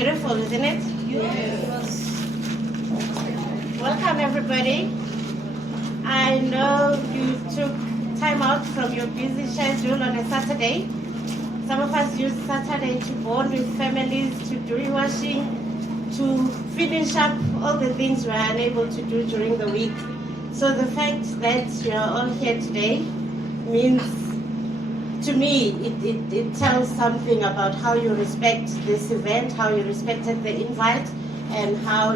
beautiful, isn't it? Yes. Welcome, everybody. I know you took time out from your busy schedule on a Saturday. Some of us use Saturday to bond with families, to do washing, to finish up all the things we are unable to do during the week. So the fact that you're all here today means, to me, it tells something about how you respect this event, how you respected the invite, and how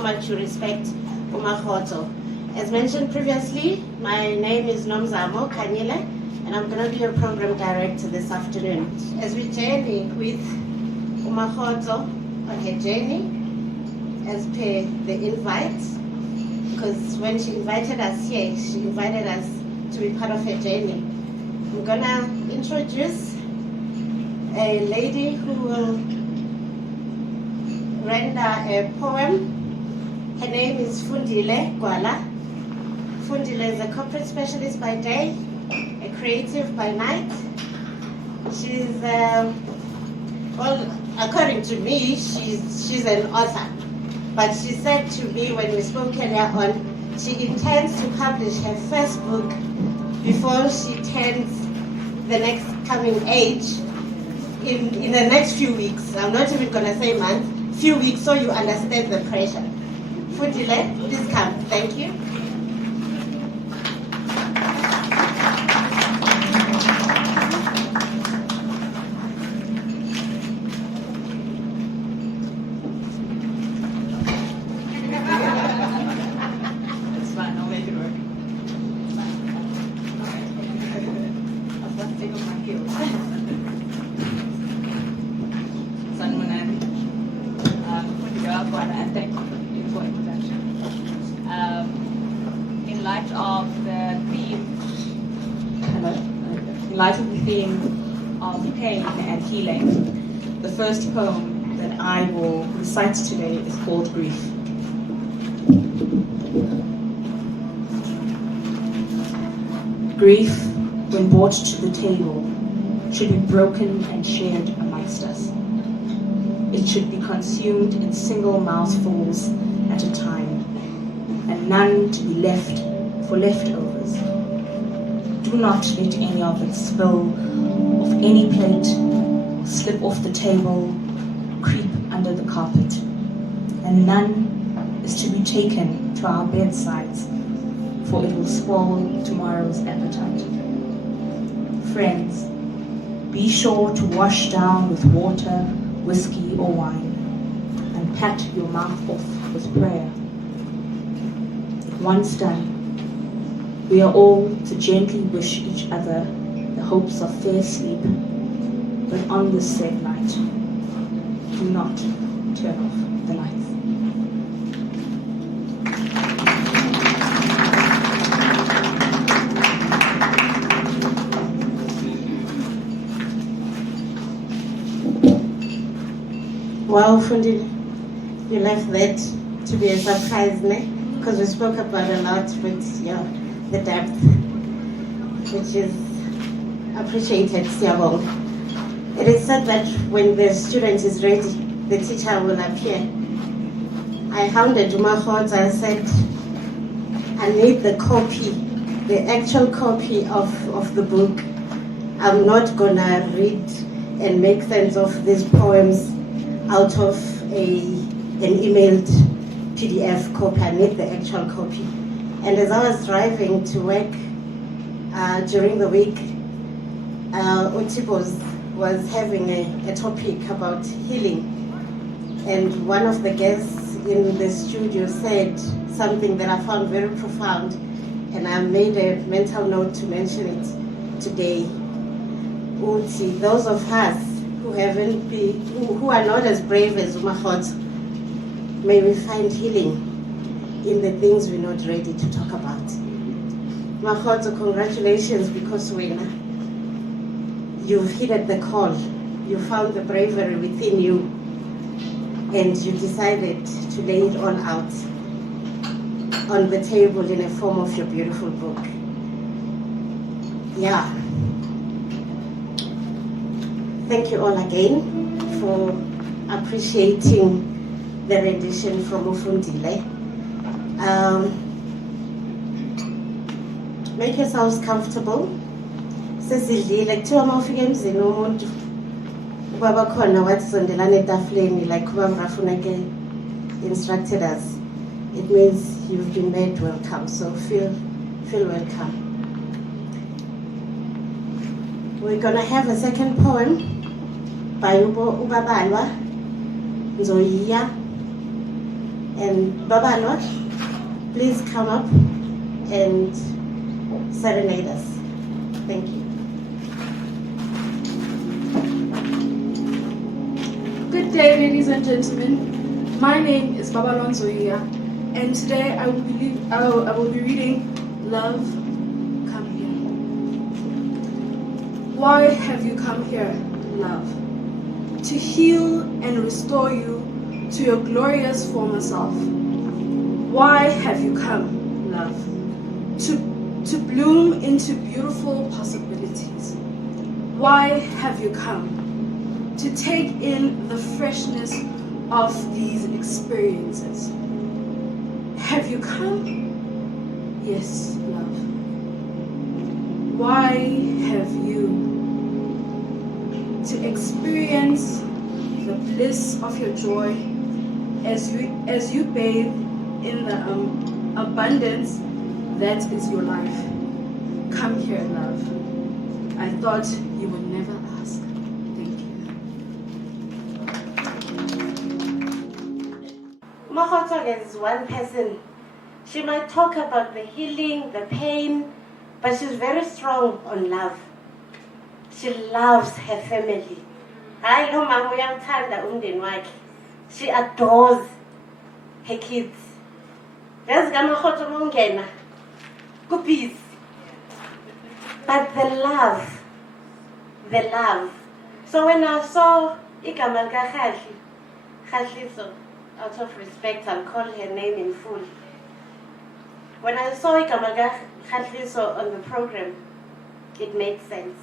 much you respect Makgotso. As mentioned previously, my name is Nomzamo Kanyile, and I'm going to be your program director this afternoon. As we journey with Makgotso on her journey, as per the invite, because when she invited us here, she invited us to be part of her journey. I'm gonna introduce a lady who will render a poem. Her name is Fundile Gwala. Fundile is a corporate specialist by day, a creative by night. She's, well, according to me, she's an author. But she said to me when we spoke earlier on, she intends to publish her first book before she turns the next coming age in the next few weeks. I'm not even going to say months, few weeks, so you understand the pressure. Fundile, please come. Thank you. And thank you for introduction. In light of the theme, of pain and healing, the first poem that I will recite today is called Grief. Grief, when brought to the table, should be broken and shared amongst us. It should be consumed in single mouthfuls at a time, and none to be left for leftovers. Do not let any of it spill off any plate, slip off the table, creep under the carpet, and none is to be taken to our bedsides, for it will spoil tomorrow's appetite. Friends, be sure to wash down with water, whiskey or wine, and pat your mouth off with prayer. Once done, we are all to gently wish each other the hopes of fair sleep, but on this said night, do not turn off the lights. Wow, Fundile, you left that to be a surprise, ne? Because we spoke about a lot, but yeah, the depth, which is appreciated, Siabong. It is said that when the student is ready, the teacher will appear. I hounded Makgotso and said, I need the copy, the actual copy of the book. I'm not gonna read and make sense of these poems out of an emailed PDF copy. I need the actual copy. And as I was driving to work during the week, Utipos was having a topic about healing. And one of the guests in the studio said something that I found very profound, and I made a mental note to mention it today. Uti, those of us who are not as brave as Makgotso, may we find healing in the things we're not ready to talk about. Makgotso, congratulations, because you've heeded the call. You found the bravery within you, and you decided to lay it all out on the table in a form of your beautiful book. Yeah. Thank you all again for appreciating the rendition from Ufundile. Make yourselves comfortable. Sesidlile kuthiwa mawufika emzini womuntu ubaba khona wathi sondelana etafuleni like ubaba Rafuneke instructed us. It means you've been made welcome, so feel welcome. We're gonna have a second poem by Ubabalwa Nzoia. And Babalwa, please come up and serenade us. Thank you. Good day, ladies and gentlemen. My name is Babalwa Nzoia, and today I will be reading Love, Come Here. Why have you come here, love? To heal and restore you to your glorious former self. Why have you come, love? To bloom into beautiful possibilities. Why have you come? To take in the freshness of these experiences. Have you come? Yes, love. Why have you? To experience the bliss of your joy as you bathe in the abundance that is your life. Come here, love. I thought you would never ask. Thank you. Makgotso is one person. She might talk about the healing, the pain, but she's very strong on love. She loves her family. Hayi lo mama uyathanda umndeni wakhe. She adores her kids. Yazi kaMakgotso mawungena kubhizi. But the love. So when I saw igama lika Khahliso, out of respect, I'll call her name in full. When I saw igama lika Khahliso on the program, it made sense.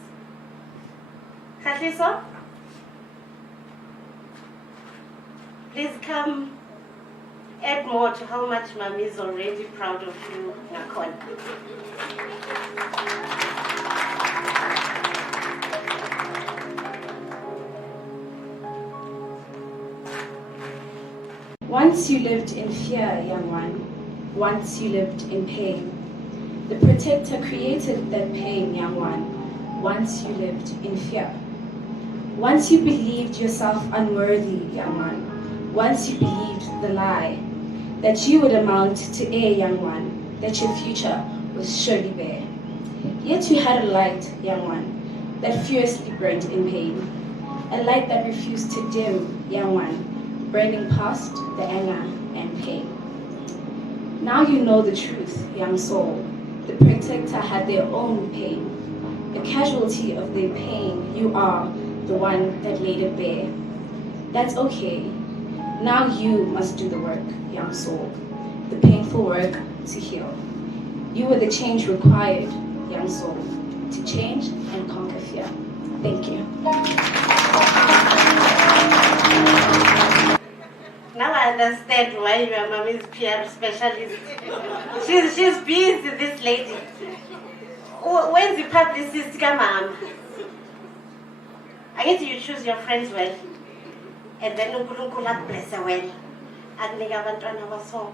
Khahliso, please come add more to how much Mami is already proud of you, Nakon. Once you lived in fear, young one. Once you lived in pain. The protector created that pain, young one. Once you lived in fear. Once you believed yourself unworthy, young one. Once you believed the lie that you would amount to a young one, that your future was surely bare. Yet you had a light, young one, that fiercely burnt in pain. A light that refused to dim, young one, burning past the anger and pain. Now you know the truth, young soul. The protector had their own pain. A casualty of their pain, you are the one that laid it bare. That's okay. Now you must do the work, young soul. The painful work to heal. You were the change required, young soul, to change and conquer fear. Thank you. Now I understand why your mom is PR specialist. She's busy, this lady. When's the publicist come, mom? I guess you choose your friends well. And then uNkulunkulu bless her well. Akunika abantwana baso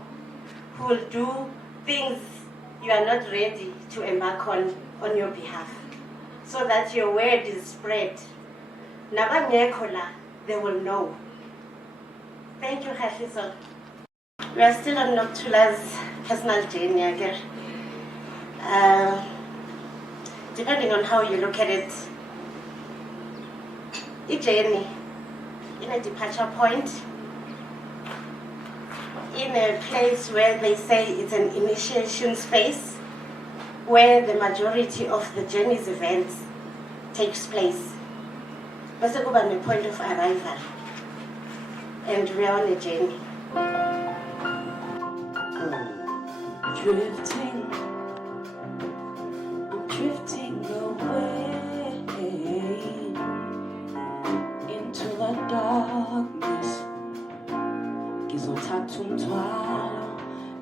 who will do things you are not ready to embark on your behalf. So that your word is spread. Nabangekho la, they will know. Thank you, Khahliso. We are still on Noktula's personal journey, I guess. Depending on how you look at it, each journey in a departure point, in a place where they say it's an initiation space, where the majority of the journey's events takes place. Bese kuba ne point of arrival, and we are on a journey. Drifting away into the darkness umthwalo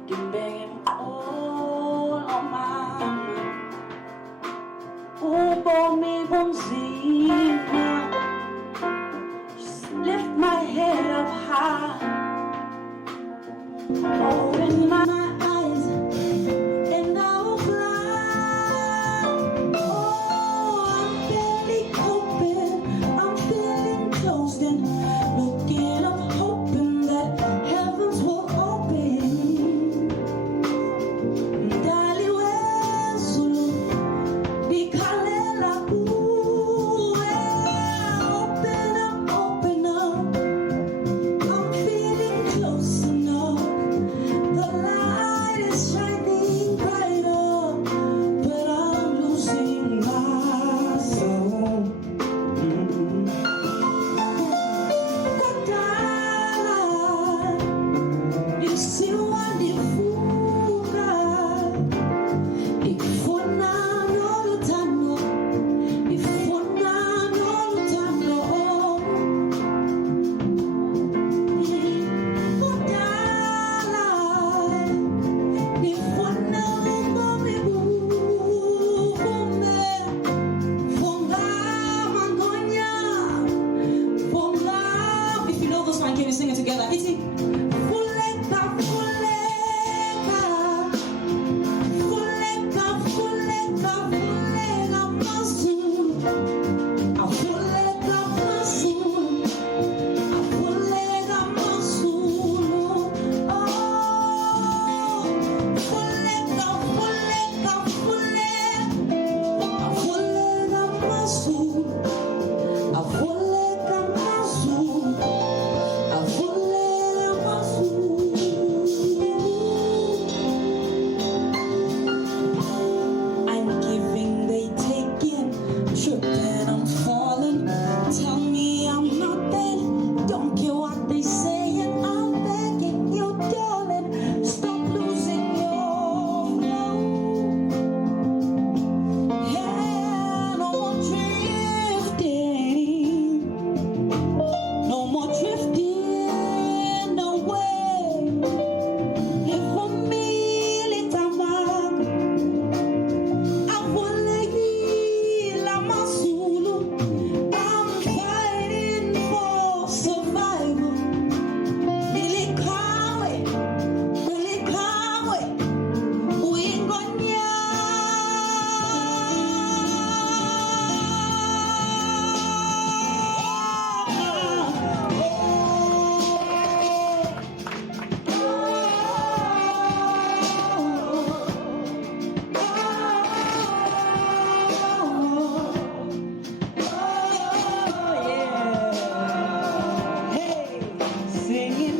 ngimbeke emqolomama ubomi bunzima. Just lift my head up high, open my eyes and I will fly. Oh, I'm barely open, I'm feeling closed and looking up, hoping that heavens will open. Dali wezulu dikhalela kuwe. Open up, I'm feeling close enough. The light is shining brighter, but I'm losing my soul. Kudala, ngisiwa ndifunga, ndifuna noluthando, ndifuna noluthando. Kudala, ndifuna ubomi bubume, funga mangonya, funga. If you know this one, can we sing it together? Iti, fuleka, fuleka, fuleka, fuleka, fuleka mazulu, afuleka mazulu, afuleka mazulu. Oh, fuleka, fuleka, fuleka, afuleka mazulu, afuleka mazulu, afuleka mazulu. I'm giving, they taking, tripping, I'm falling. Tell me I'm not dead. Don't care what they saying. I'm begging you, darling, stop losing your flow. Yeah, no more drifting, no more drifting away. Live for me, little man. I'm fighting for survival. Really kawe, wingonya. Singing,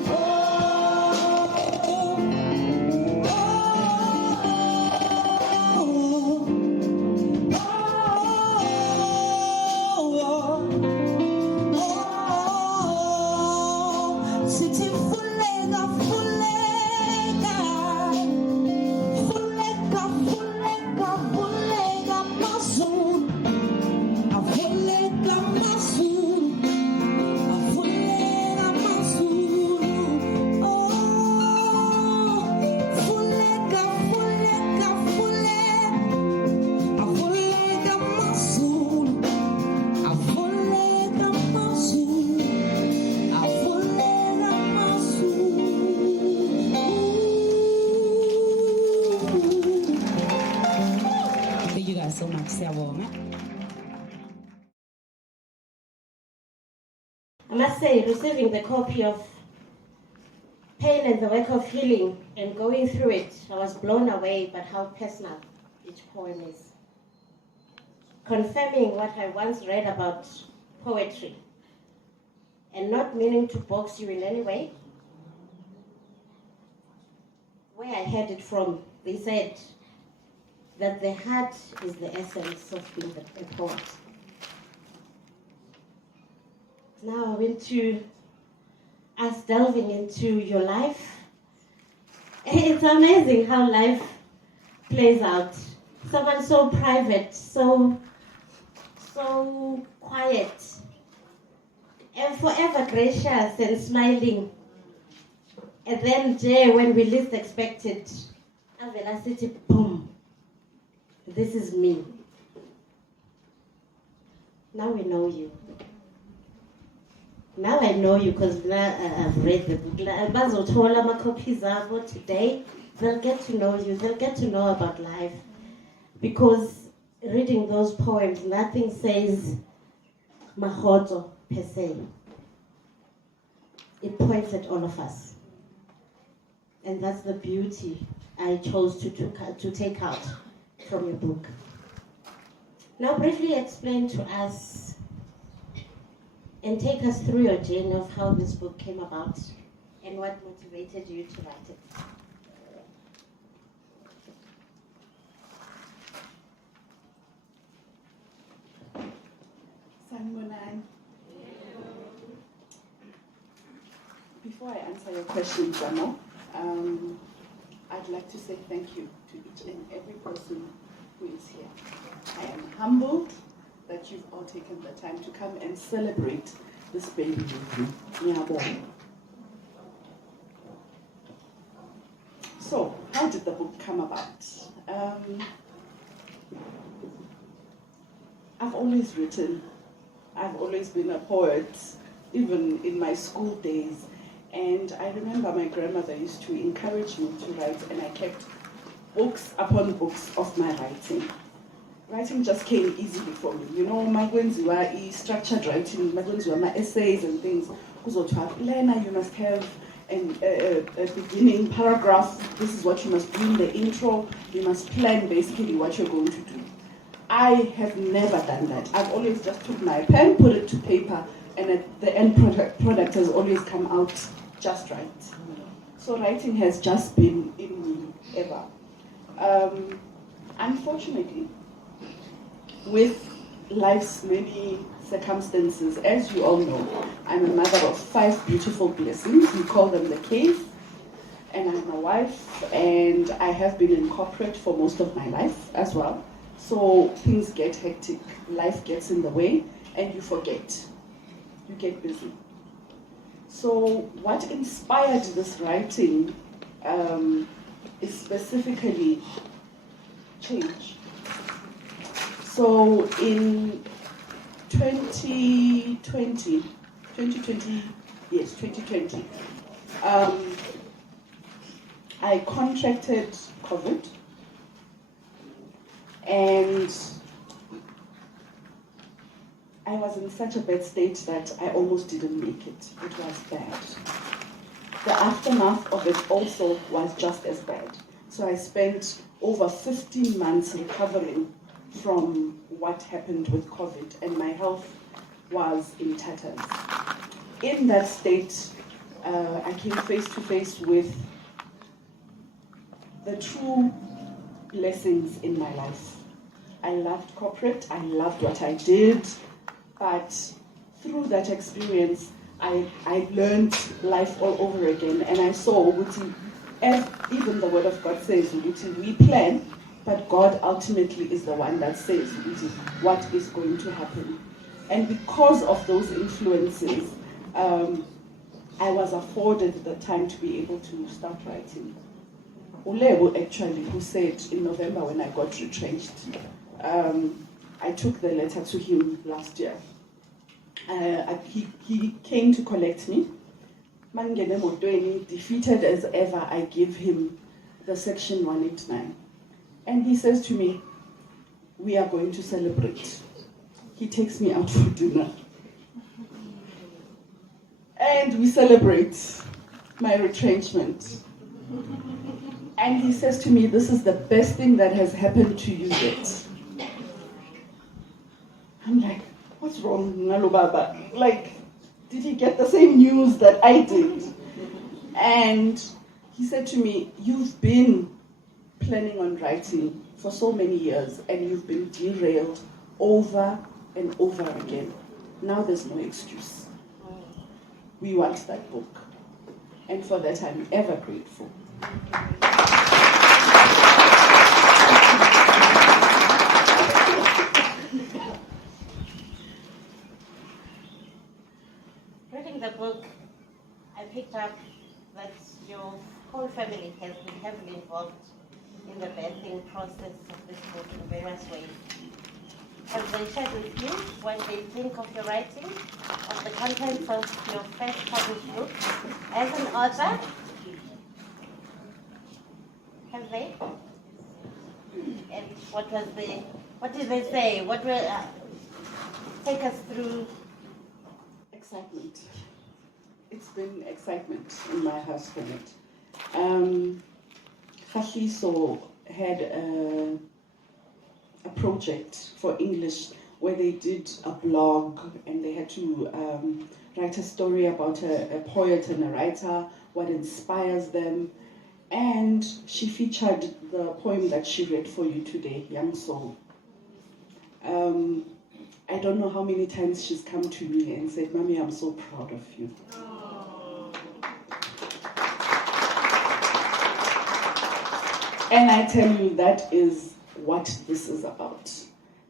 sitting fulega, fulega, fulega, fulega, fulega mazulu, afulega mazulu, afulega mazulu. Oh, fulega, fulega, fulega, afulega mazulu, afulega mazulu, afulega mazulu. Thank you guys so much. Siyabonga. I must say, receiving the copy of Pain and the Work of Healing and going through it, I was blown away by how personal each poem is. Confirming what I once read about poetry and not meaning to box you in any way. Where I heard it from, they said that the heart is the essence of being a poet. Now into us delving into your life. It's amazing how life plays out. Someone so private, so quiet, and forever gracious and smiling And then Jay, when we least expected, Avela City, boom, this is me. Now we know you. Now I know you because I've read the book. Bazotola my copies are today. They'll get to know you. They'll get to know about life. Because reading those poems, nothing says Makgotso per se. It points at all of us. And that's the beauty I chose to take out from your book. Now briefly explain to us and take us through your journey of how this book came about and what motivated you to write it. Sanibonani. Before I answer your question, Jamo, I'd like to say thank you to each and every person who is here. I am humbled that you've all taken the time to come and celebrate this baby with me. Ngiyabonga. So, how did the book come about? I've always written. I've always been a poet, even in my school days. And I remember my grandmother used to encourage me to write, and I kept books upon books of my writing. Writing just came easily for me. You know, Makgotso, structured writing, Makgotso, my essays and things. Lena, you must have a beginning paragraph. This is what you must do in the intro. You must plan basically what you're going to do. I have never done that. I've always just took my pen, put it to paper, and the end product has always come out just right. So writing has just been in me ever. Unfortunately, with life's many circumstances, as you all know, I'm a mother of 5 beautiful blessings. We call them the K's. And I'm a wife, and I have been in corporate for most of my life as well. So things get hectic, life gets in the way, and you forget. You get busy. So what inspired this writing is specifically change. So in 2020, I contracted COVID, and I was in such a bad state that I almost didn't make it. It was bad. The aftermath of it also was just as bad. So I spent over 15 months recovering from what happened with COVID, and my health was in tatters. In that state, I came face to face with the true blessings in my life. I loved corporate, I loved what I did, but through that experience, I learned life all over again, and I saw as even the word of God says, we plan, but God ultimately is the one that says what is going to happen. And because of those influences, I was afforded the time to be able to start writing. Ulebo actually, who said in November when I got retrenched, I took the letter to him last year. He came to collect me. Mangene Modweni, defeated as ever, I give him the section 189. And he says to me, we are going to celebrate. He takes me out for dinner. And we celebrate my retrenchment. And he says to me, this is the best thing that has happened to you yet. I'm like, what's wrong, Ngalo Baba? Like, did he get the same news that I did? And he said to me, you've been planning on writing for so many years, and you've been derailed over and over again. Now there's no excuse. We want that book. And for that, I'm ever grateful. Reading the book, I picked up that your whole family has been heavily involved in the birthing process of this book in various ways. Have they shared with you what they think of your writing, of the contents of your first published book as an author? Have they? And what did they say? What will take us through? Excitement. It's been excitement in my household. Khahliso had a project for English where they did a blog and they had to write a story about a poet and a writer, what inspires them. And she featured the poem that she read for you today, Young Soul. I don't know how many times she's come to me and said, "Mommy, I'm so proud of you." And I tell you, that is what this is about.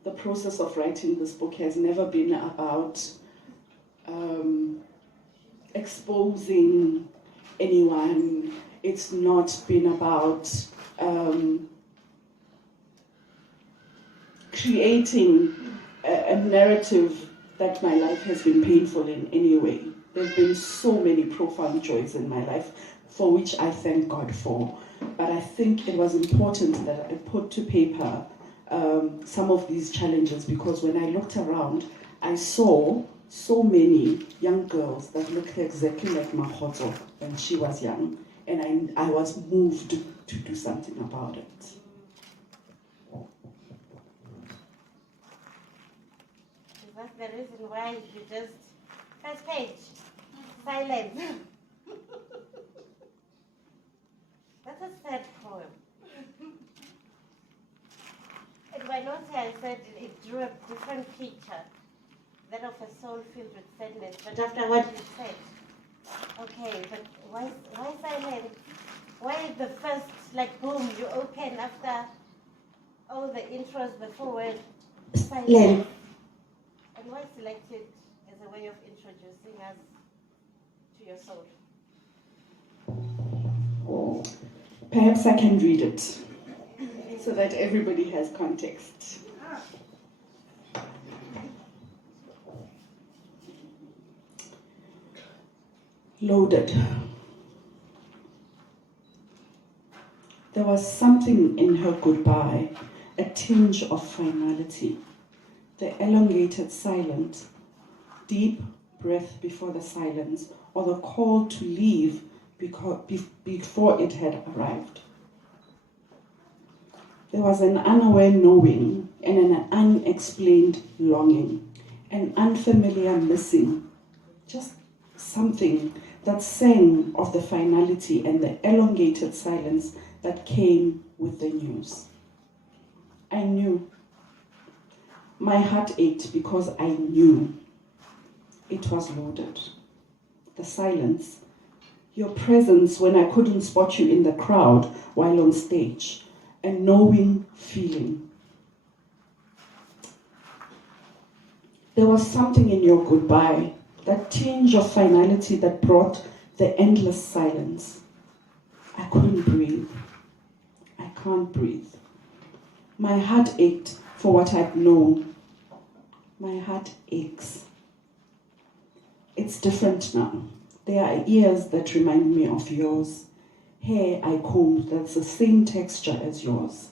The process of writing this book has never been about exposing anyone. It's not been about creating a narrative that my life has been painful in any way. There have been so many profound joys in my life for which I thank God for. But I think it was important that I put to paper some of these challenges, because when I looked around, I saw so many young girls that looked exactly like Makgotso when she was young, and I was moved to do something about it. Is that the reason why you just first page silence? That's a sad poem. In my notes here, I said it drew a different picture, that of a soul filled with sadness. But after what you said, okay, but why silence? Why the first, like, boom, you open after all the intros, the forward, silence? And why selected as a way of introducing us to your soul? Perhaps I can read it so that everybody has context. Loaded. There was something in her goodbye, a tinge of finality, the elongated silence, deep breath before the silence, or the call to leave before it had arrived. There was an unaware knowing and an unexplained longing, an unfamiliar missing, just something that sang of the finality and the elongated silence that came with the news. I knew. My heart ached because I knew it was loaded. The silence, your presence when I couldn't spot you in the crowd while on stage, a knowing feeling. There was something in your goodbye, that tinge of finality that brought the endless silence. I couldn't breathe. I can't breathe. My heart ached for what I'd known. My heart aches. It's different now. There are ears that remind me of yours. Hair I combed that's the same texture as yours.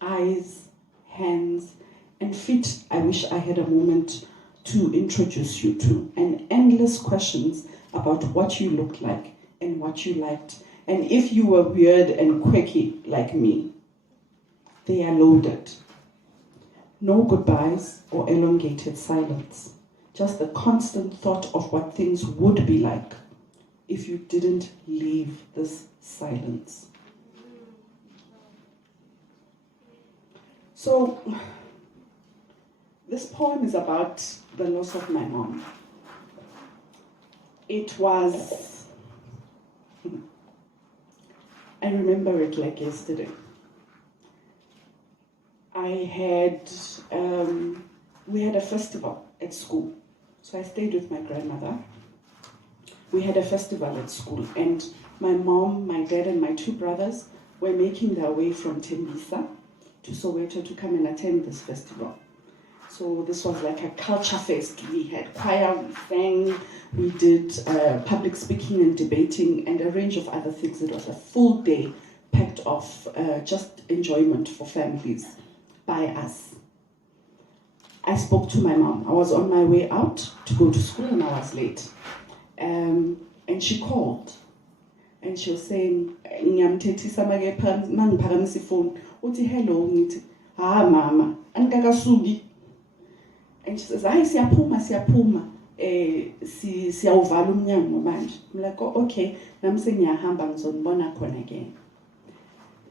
Eyes, hands, and feet I wish I had a moment to introduce you to. And endless questions about what you looked like and what you liked. And if you were weird and quirky like me. They are loaded. No goodbyes or elongated silence. Just the constant thought of what things would be like if you didn't leave this silence. So, this poem is about the loss of my mom. It was, I remember it like yesterday. We had a festival at school. So I stayed with my grandmother. We had a festival at school, and my mom, my dad, and my 2 brothers were making their way from Tembisa to Soweto to come and attend this festival. So this was like a culture fest. We had choir, we sang, we did public speaking and debating, and a range of other things. It was a full day packed of just enjoyment for families by us. I spoke to my mom. I was on my way out to go to school and I was late. And she called. And she was saying, "Ngiyamthethisa make mangiphakamisa ifoni. Uthi hello ngithi, "Ah mama, angikakasuki." And she says, "Hayi siyaphuma. Siyawuvala umnyango manje." I'm like, "Oh, okay, nami sengiyahamba ngizonibona khona again."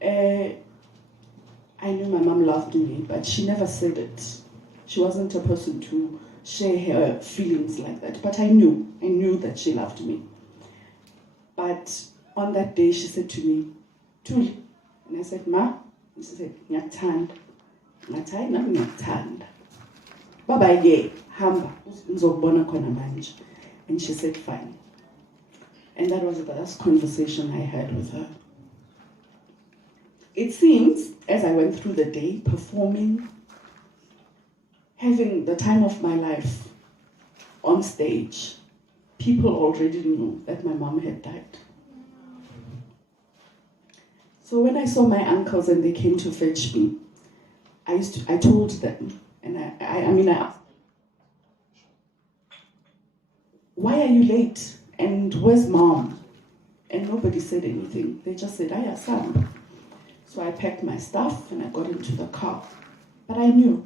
I knew my mom loved me, but she never said it. She wasn't a person to share her feelings like that. But I knew that she loved me. But on that day, she said to me, "Tuli," and I said, "Ma," and she said, "Ngiyakuthanda." Ngathi, "Hayi, nami ngiyakuthanda. Baba-ke, hamba, ngizokubona khona manje." And she said, "Fine." And that was the last conversation I had with her. It seems, as I went through the day, performing, having the time of my life on stage, people already knew that my mom had died. So when I saw my uncles and they came to fetch me, I told them, and I asked, "Why are you late? And where's mom?" And nobody said anything. They just said, "Aya, son." So I packed my stuff and I got into the car. But I knew.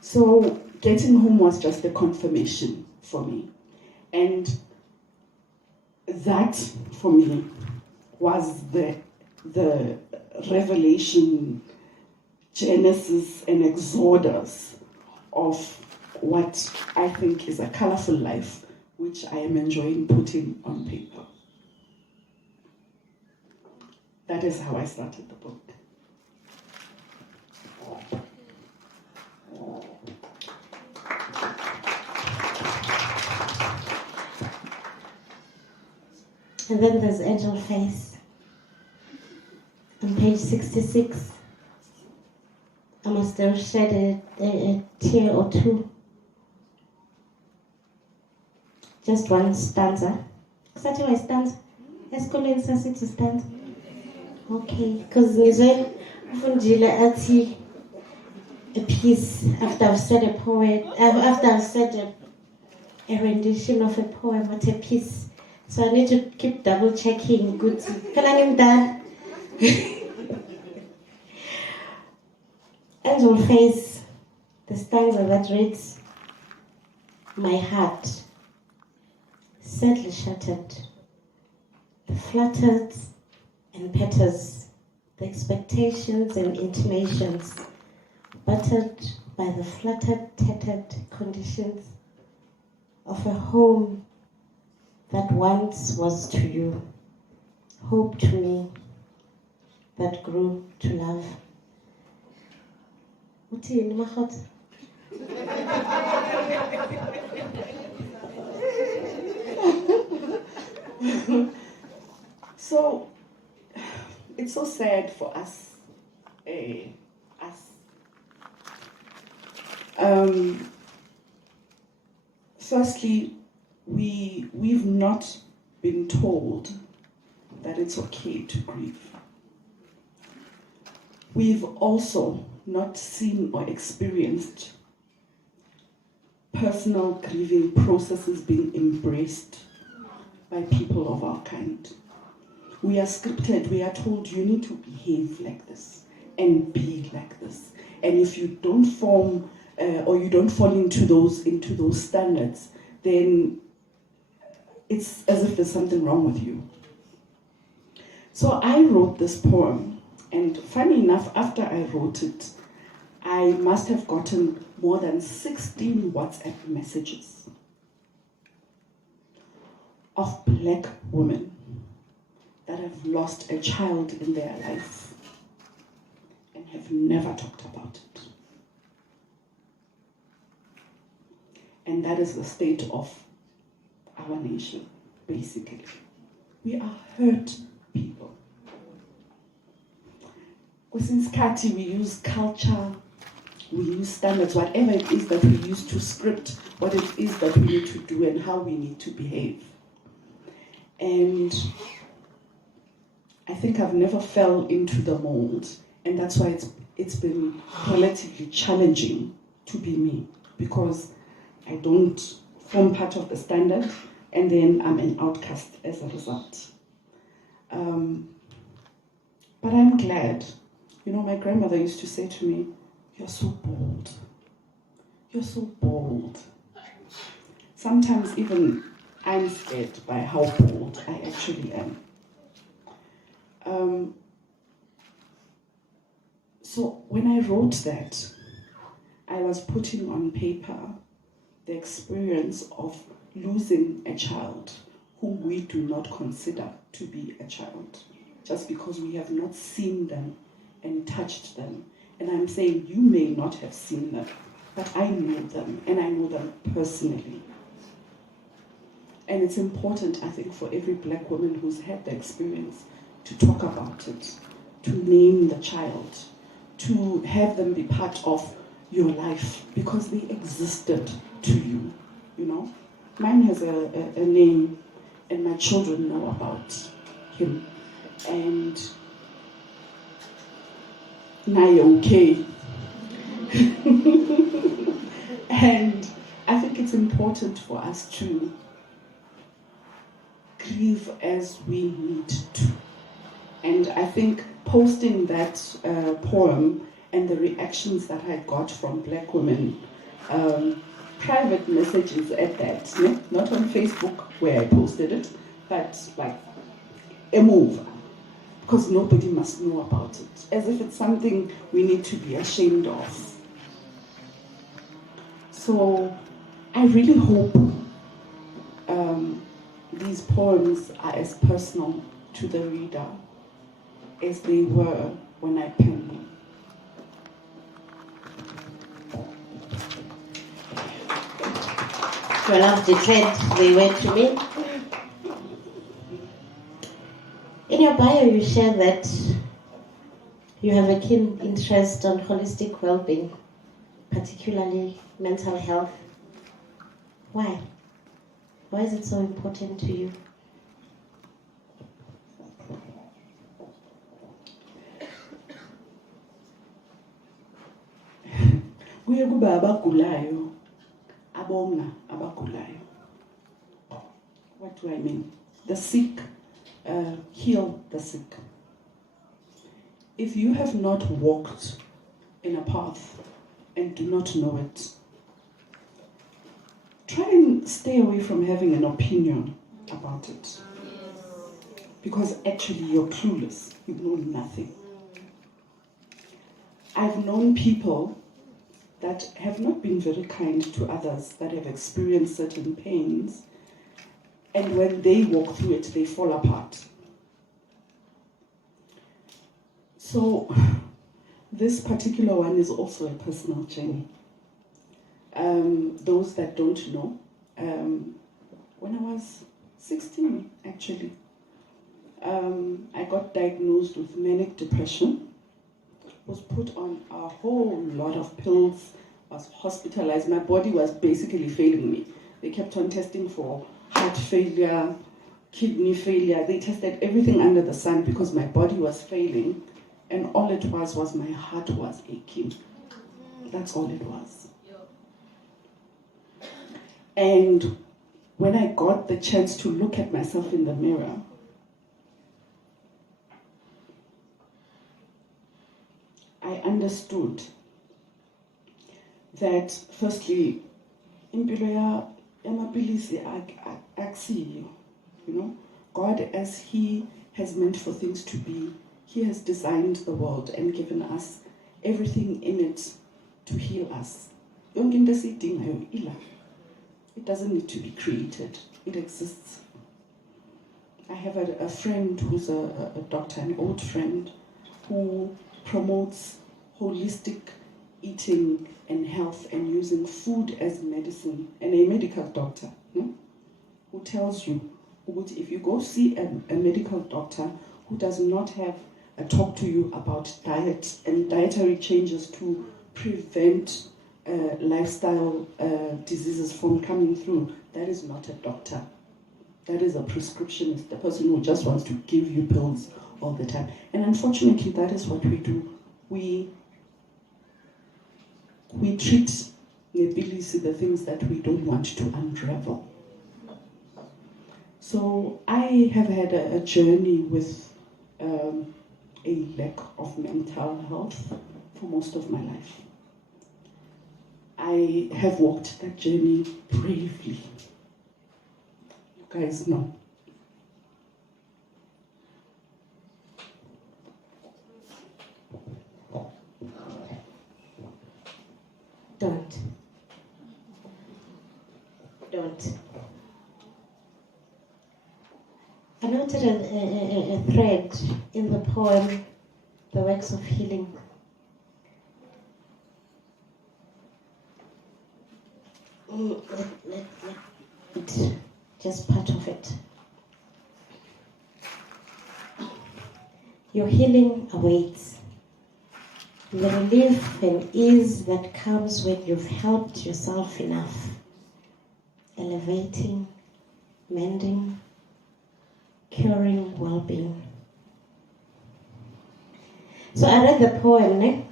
So getting home was just a confirmation for me. And that, for me, was the revelation, genesis and exodus of what I think is a colorful life, which I am enjoying putting on paper. That is how I started the book. And then there's Angel Face on page 66. I must have shed a tear or two. Just one stanza. Such a stanza. Esikoleni sasithi stanza. Okay, because ngizwe ufundile athi a piece after I've said a poem, after I've said a rendition of a poem, at a piece. So I need to keep double checking. Good. Can I name that? Angel Face, the stanza that reads, "My heart, sadly shattered, the fluttered and patters, the expectations and intimations, battered by the fluttered, tattered conditions of a home that once was to you, hope to me, that grew to love." Uthini Makgotso? So it's so sad for us. Firstly, we've not been told that it's okay to grieve. We've also not seen or experienced personal grieving processes being embraced by people of our kind. We are scripted, we are told you need to behave like this and be like this. And if you don't form or you don't fall into those standards, then it's as if there's something wrong with you. So I wrote this poem, and funny enough, after I wrote it, I must have gotten more than 16 WhatsApp messages of Black women that have lost a child in their life and have never talked about it. And that is the state of our nation, basically. We are hurt people. Since Kati, we use culture, we use standards, whatever it is that we use to script what it is that we need to do and how we need to behave. And I think I've never fell into the mold, and that's why it's been relatively challenging to be me, because I don't form part of the standard, and then I'm an outcast as a result. But I'm glad. You know, my grandmother used to say to me, "You're so bold. You're so bold." Sometimes even I'm scared by how bold I actually am. So when I wrote that, I was putting on paper the experience of losing a child whom we do not consider to be a child, just because we have not seen them and touched them. And I'm saying you may not have seen them, but I know them, and I know them personally. And it's important, I think, for every Black woman who's had the experience to talk about it, to name the child, to have them be part of your life, because they existed to you, you know. Mine has a name, and my children know about him. And now you're okay. And I think it's important for us to grieve as we need to. And I think posting that poem and the reactions that I got from Black women, private messages at that, not on Facebook where I posted it, but like a move, because nobody must know about it, as if it's something we need to be ashamed of. So I really hope these poems are as personal to the reader as they were when I penned them. Well, I've declared they were to me. In your bio, you share that you have a keen interest on holistic well-being, particularly mental health. Why? Why is it so important to you? Kuye kube abagulayo abonga abagulayo. What do I mean? The sick heal the sick. If you have not walked in a path and do not know it, try and stay away from having an opinion about it. Because actually you're clueless, you know nothing. I've known people that have not been very kind to others, that have experienced certain pains, and when they walk through it, they fall apart. So this particular one is also a personal journey. Those that don't know, when I was 16, actually, I got diagnosed with manic depression, was put on a whole lot of pills, was hospitalized. My body was basically failing me. They kept on testing for heart failure, kidney failure. They tested everything under the sun because my body was failing, and all it was my heart was aching. That's all it was. And when I got the chance to look at myself in the mirror, I understood that, firstly, impilo yamapilisi akusiyo, you know, God, as He has meant for things to be, He has designed the world and given us everything in it to heal us. Yonke into esiyidingayo ila. It doesn't need to be created. It exists. I have a friend who's a doctor, an old friend, who promotes holistic eating and health and using food as medicine, and a medical doctor, no? Who tells you, if you go see a medical doctor who does not have a talk to you about diet and dietary changes to prevent lifestyle diseases from coming through, that is not a doctor. That is a prescriptionist, the person who just wants to give you pills all the time. And unfortunately, that is what we do. We treat nepilisi, the things that we don't want to unravel. So I have had a journey with a lack of mental health for most of my life. I have walked that journey bravely. You guys know. Don't. I noted a thread in the poem, The Works of Healing. Just part of it. Your healing awaits. The relief and ease that comes when you've helped yourself enough. Elevating, mending, curing well-being. So I read the poem, and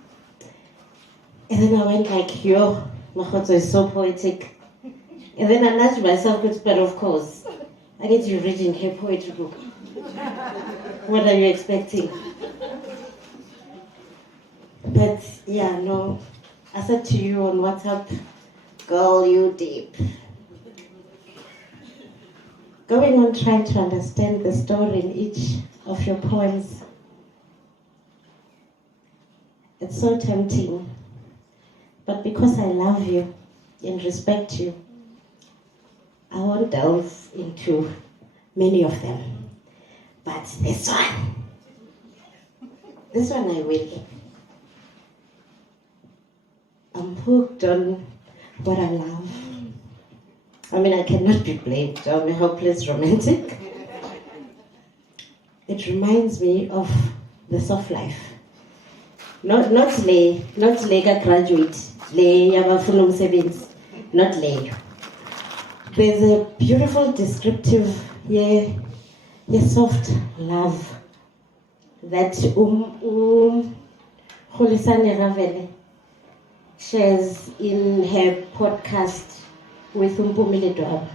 then I went like, yo, Makgotso is so poetic. And then I nudged myself, but of course, I get you reading her poetry book. What are you expecting? But yeah, no, I said to you on WhatsApp, girl, you deep. Going on trying to understand the story in each of your poems, it's so tempting. But because I love you and respect you, I won't delve into many of them. But this one I will. I'm hooked on what I love. I mean, I cannot be blamed. I'm a hopeless romantic. It reminds me of the soft life. Not le graduate, le yabafuna umsebenzi, not le. There's a beautiful descriptive soft love that Kholisane Ravele shares in her podcast with Mpumile Dwaba.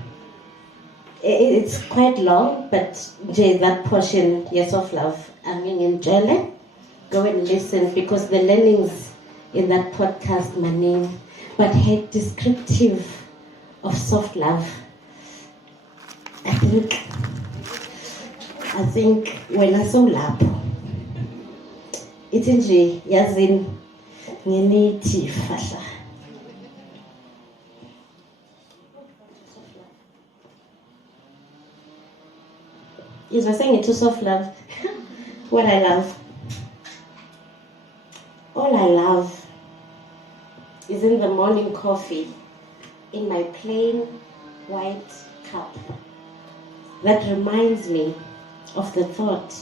It's quite long, but that portion, yes, of love, I mean, enjoy. Go and listen, because the learnings in that podcast, my name, but her descriptive of soft love, I think when I saw lap, it's nje yazini ngenithi fahla. Is I saying it to soft love? What I love. All I love is in the morning coffee in my plain white cup that reminds me of the thought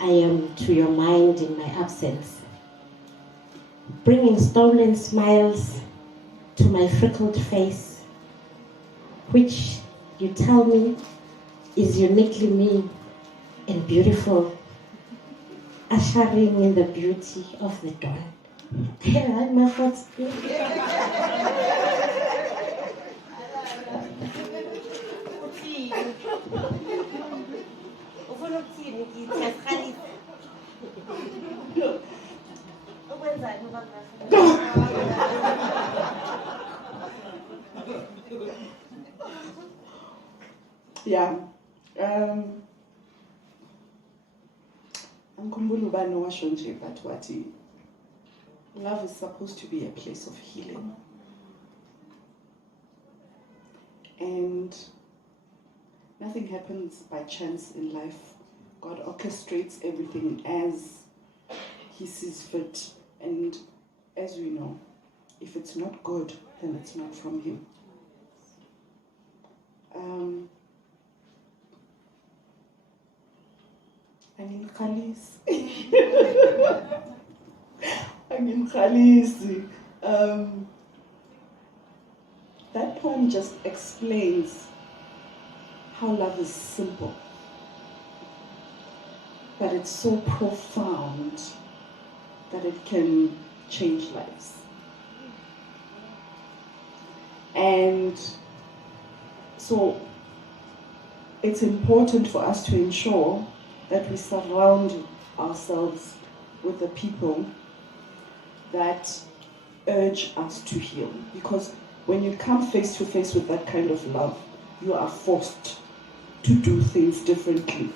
I am to your mind in my absence, bringing stolen smiles to my freckled face, which you tell me is uniquely me and beautiful, ushering in the beauty of the dawn. Yeah, my thoughts. Yeah. Angikhumbula ubani owasho nje but wathi love is supposed to be a place of healing. And nothing happens by chance in life. God orchestrates everything as He sees fit. And as we know, if it's not good, then it's not from him. That poem just explains how love is simple, but it's so profound that it can change lives. And so it's important for us to ensure that we surround ourselves with the people that urge us to heal. Because when you come face to face with that kind of love, you are forced to do things differently.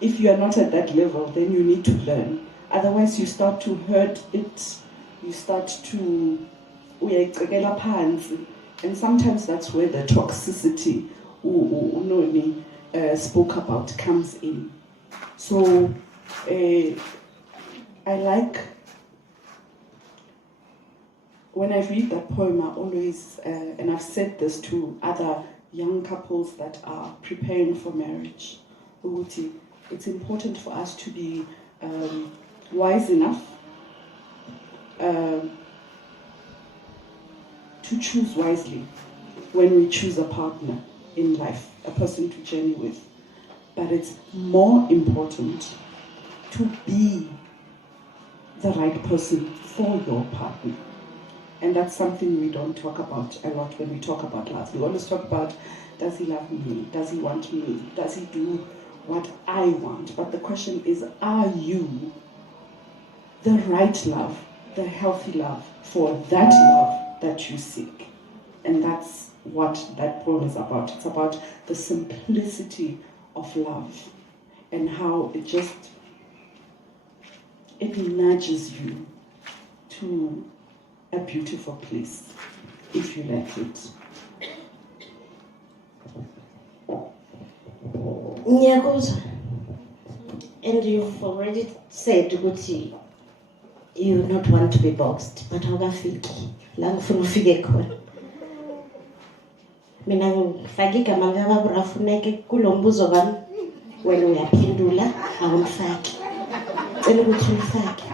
If you are not at that level, then you need to learn. Otherwise, you start to hurt it, you start to and sometimes that's where the toxicity Noni spoke about comes in. So I like, when I read that poem, I always, and I've said this to other young couples that are preparing for marriage, it's important for us to be wise enough to choose wisely when we choose a partner in life, a person to journey with. But it's more important to be the right person for your partner. And that's something we don't talk about a lot when we talk about love. We always talk about, does he love me? Does he want me? Does he do what I want? But the question is, are you the right love, the healthy love for that love that you seek? And that's what that poem is about. It's about the simplicity of love and how it nudges you to a beautiful place if you let it. Makgotso, and you've already said Guti, you not want to be boxed, but awukafiki la ngifuna ufike khona. Mina ngifake igama likababa afuneke kulombuzo wami wena uyaphendula awumfaki. Cela ukuthi umfake.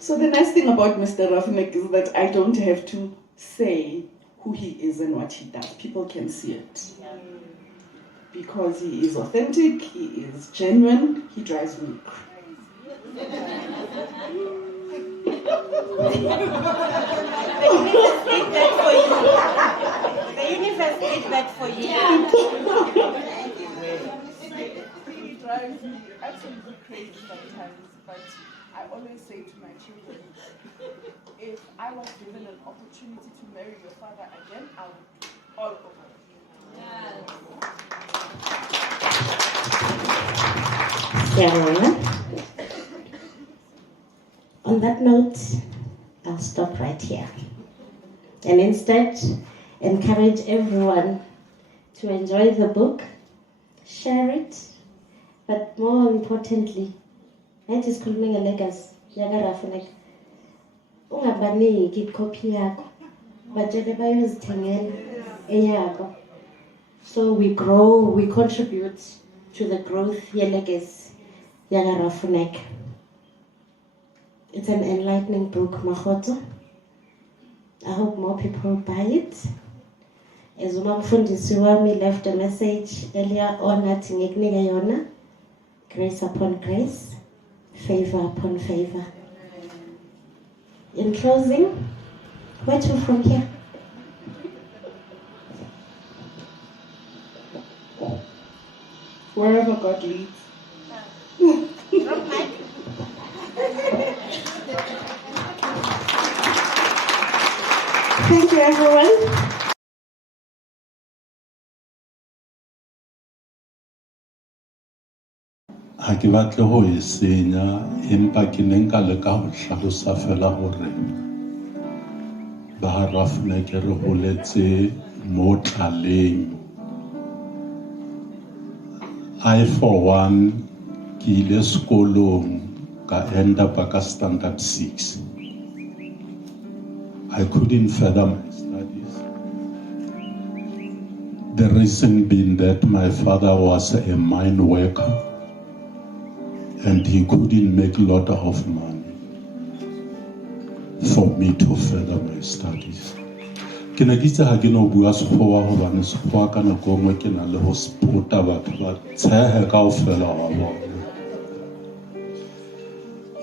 So the nice thing about Mr. Rafinek is that I don't have to say who he is and what he does. People can see it. Because he is authentic, he is genuine, he drives me crazy. The universe did that for you. He drives me absolutely crazy sometimes, but I always say to my children, if I was given an opportunity to marry your father again, I would do all over. Yeah. On that note, I'll stop right here and instead encourage everyone to enjoy the book, share it, but more importantly, it is calling a legacy. Ungabaniki copy yakho, bajele bayozithengela eyabo. So we grow, we contribute to the growth ye legacy yakarafunek. It's an enlightening book, Makgotso. I hope more people buy it. As umfundisi wami left a message earlier on athi ngikunika yona, grace upon grace, favor upon favor. In closing, where to from here? Wherever God leads. Thank you, everyone. Ha ke batle ho e senya empa ke ne nka leka ho hlalosa fela hore ba Rafinek re holetse mo tlaleng. I for one ke ile sekolong ka end up ka standard 6. I couldn't further my studies. The reason being that my father was a mine worker and he couldn't make a lot of money for me to further my studies. Ke ne ke itse ha ke no bua sekgowa hobane sekgowa ka nako nngwe ke na le ho spota batho ba tshehe kaofela wa bona.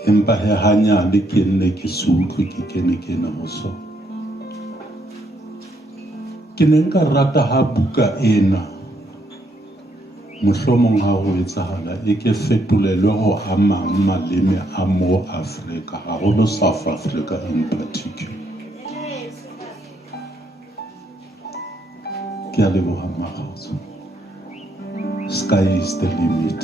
Empa he hanyane ke nne ke se utlwe ke kene ho sona. Ke ne nka rata ha buka ena mohlomong ha ho etsahala e ke fetolelwe ho a mang maleme a mo Afrika, haholo South Africa in particular. Ke a leboha Makgotso. Sky is the limit.